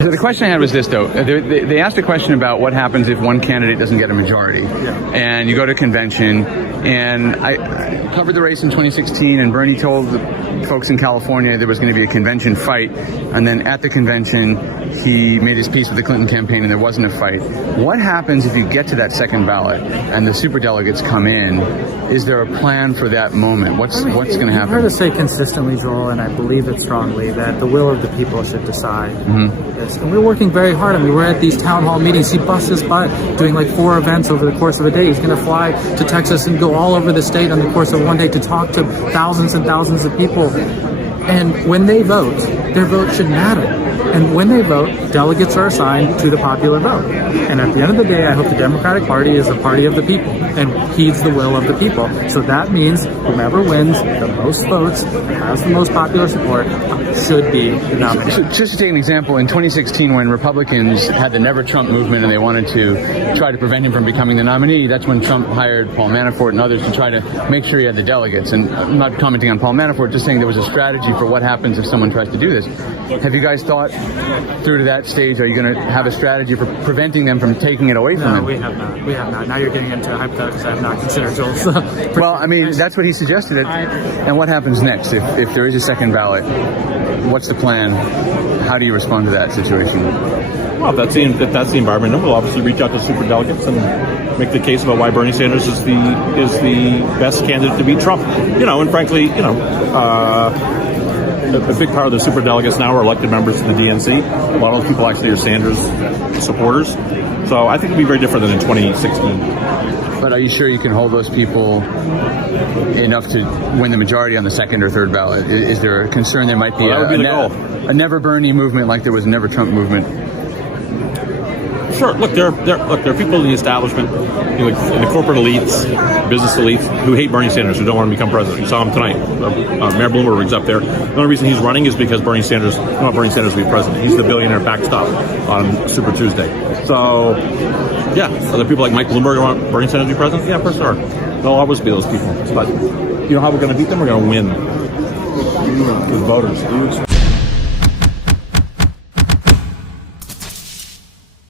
So the question I had was this, though. They asked a question about what happens if one candidate doesn't get a majority. Yeah. And you go to convention, and I covered the race in 2016, and Bernie told the folks in California there was going to be a convention fight, and then at the convention, he made his peace with the Clinton campaign, and there wasn't a fight. What happens if you get to that second ballot, and the superdelegates come in? Is there a plan for that moment? What's going to happen? I've heard us say consistently, Joel, and I believe it strongly, that the will of the people should decide. This. And we're working very hard. I mean, we're at these town hall meetings. He busts his butt doing like 4 events over the course of a day. He's going to fly to Texas and go all over the state on the course of one day to talk to thousands and thousands of people. And when they vote, their vote should matter. And when they vote, delegates are assigned to the popular vote. And at the end of the day, I hope the Democratic Party is a party of the people and heeds the will of the people. So that means whomever wins the most votes, has the most popular support, should be the nominee. So just to take an example, in 2016, when Republicans had the Never Trump movement and they wanted to try to prevent him from becoming the nominee, that's when Trump hired Paul Manafort and others to try to make sure he had the delegates. And I'm not commenting on Paul Manafort, just saying there was a strategy for what happens if someone tries to do this. Have you guys thought through to that stage? Are you going to have a strategy for preventing them from taking it away from them? No, we have not. We have not. Now you're getting into hypotheticals I have not considered, Joel. So. Well, I mean, that's what he suggested. And what happens next if there is a second ballot? What's the plan? How do you respond to that situation? Well, if that's the environment, then we'll obviously reach out to superdelegates and make the case about why Bernie Sanders is the best candidate to beat Trump. And frankly, a big part of the superdelegates now are elected members of the DNC. A lot of those people actually are Sanders supporters. So I think it'll be very different than in 2016. But are you sure you can hold those people enough to win the majority on the second or third ballot? Is there a concern there might be, a Never Bernie movement like there was a Never Trump movement? Sure. Look, there are people in the establishment, in the corporate elites, business elites, who hate Bernie Sanders, who don't want to become president. You saw him tonight. Mayor Bloomberg's up there. The only reason he's running is because Bernie Sanders want Bernie Sanders to be president. He's the billionaire backstop on Super Tuesday. So, yeah, are there people like Mike Bloomberg who want Bernie Sanders to be president? Yeah, of course there are. There'll always be those people. But you know how we're going to beat them? We're going to win with voters.